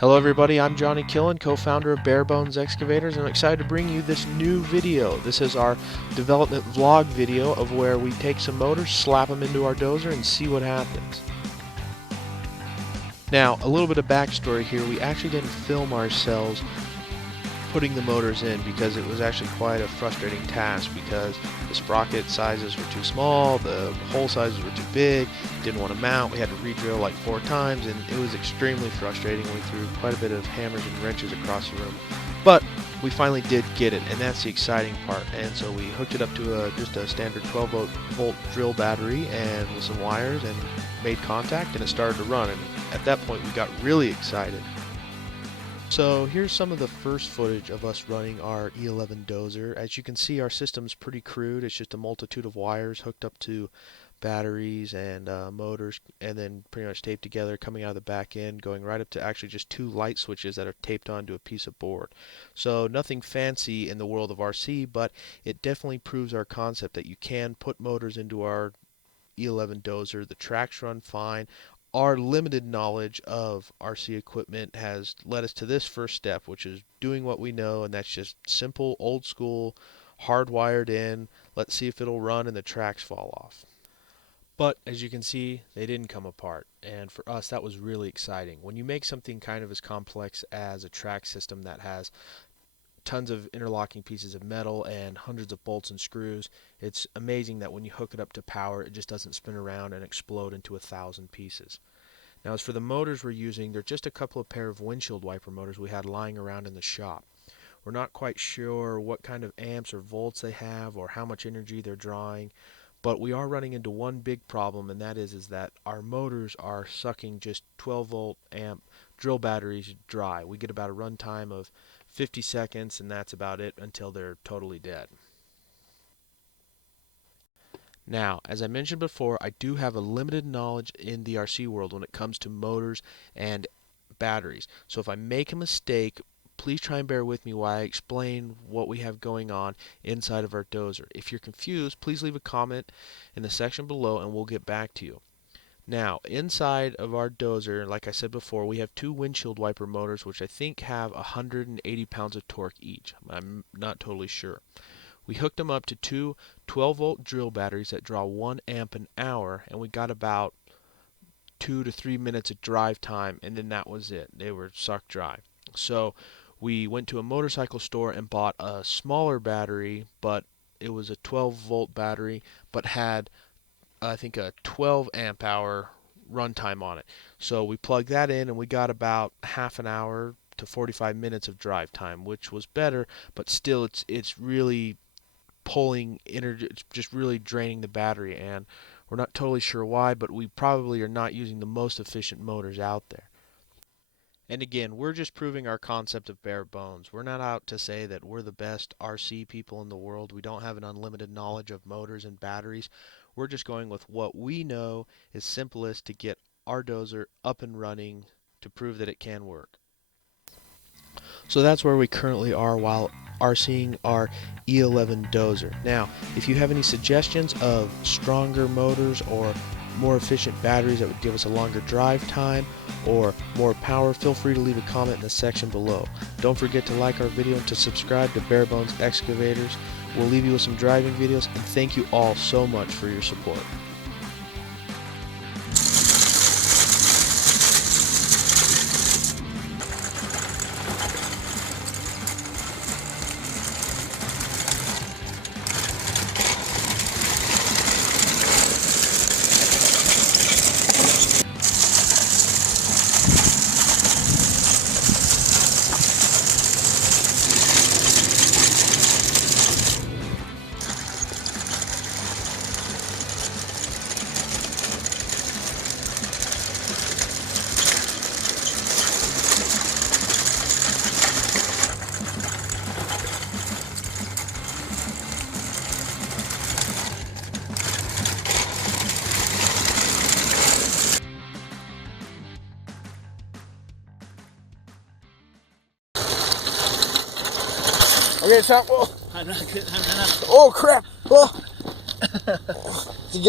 Hello everybody, I'm Johnny Killen, co-founder of BareBones Excavators, and I'm excited to bring you this new video. This is our development vlog video of where we take some motors, slap them into our dozer, and see what happens. Now, a little bit of backstory here. We actually didn't film ourselves putting the motors in because it was actually quite a frustrating task because the sprocket sizes were too small, the hole sizes were too big, didn't want to mount, we had to re-drill like 4 times, and it was extremely frustrating. We threw quite a bit of hammers and wrenches across the room, but we finally did get it, and that's the exciting part. And so we hooked it up to just a standard 12-volt drill battery and with some wires and made contact, and it started to run, and at that point we got really excited. So here's some of the first footage of us running our E11 dozer. As you can see, our system's pretty crude. It's just a multitude of wires hooked up to batteries and motors, and then pretty much taped together, coming out of the back end, going right up to actually just 2 light switches that are taped onto a piece of board. So nothing fancy in the world of RC, but it definitely proves our concept that you can put motors into our E11 dozer. The tracks run fine. Our limited knowledge of RC equipment has led us to this first step, which is doing what we know, and that's just simple, old school, hardwired in. Let's see if it'll run and the tracks fall off. But as you can see, they didn't come apart, and for us that was really exciting. When you make something kind of as complex as a track system that has tons of interlocking pieces of metal and hundreds of bolts and screws, it's amazing that when you hook it up to power, it just doesn't spin around and explode into 1,000 pieces. Now, as for the motors we're using, they're just a couple of pair of windshield wiper motors we had lying around in the shop. We're not quite sure what kind of amps or volts they have or how much energy they're drawing, but we are running into one big problem, and that is that our motors are sucking just 12-volt amp drill batteries dry. We get about a run time of 50 seconds, and that's about it until they're totally dead. Now, as I mentioned before, I do have a limited knowledge in the RC world when it comes to motors and batteries. So if I make a mistake, please try and bear with me while I explain what we have going on inside of our dozer. If you're confused, please leave a comment in the section below and we'll get back to you. Now, inside of our dozer, like I said before, we have 2 windshield wiper motors which I think have 180 pounds of torque each. I'm not totally sure. We hooked them up to 2 12-volt drill batteries that draw 1 amp an hour, and we got about 2 to 3 minutes of drive time, and then that was it. They were sucked dry. So we went to a motorcycle store and bought a smaller battery, but it was a 12-volt battery, but had I think a 12 amp hour runtime on it. So we plugged that in and we got about half an hour to 45 minutes of drive time, which was better, but still it's really pulling energy, it's just really draining the battery, and we're not totally sure why, but we probably are not using the most efficient motors out there. And again, we're just proving our concept of bare bones. We're not out to say that we're the best RC people in the world. We don't have an unlimited knowledge of motors and batteries. We're just going with what we know is simplest to get our dozer up and running to prove that it can work. So that's where we currently are while RCing our E11 dozer. Now, if you have any suggestions of stronger motors or more efficient batteries that would give us a longer drive time or more power, feel free to leave a comment in the section below. Don't forget to like our video and to subscribe to BareBones Excavators. We'll leave you with some driving videos, and thank you all so much for your support. Okay, stop. Oh, I'm not good. I'm not. oh crap. Oh. To get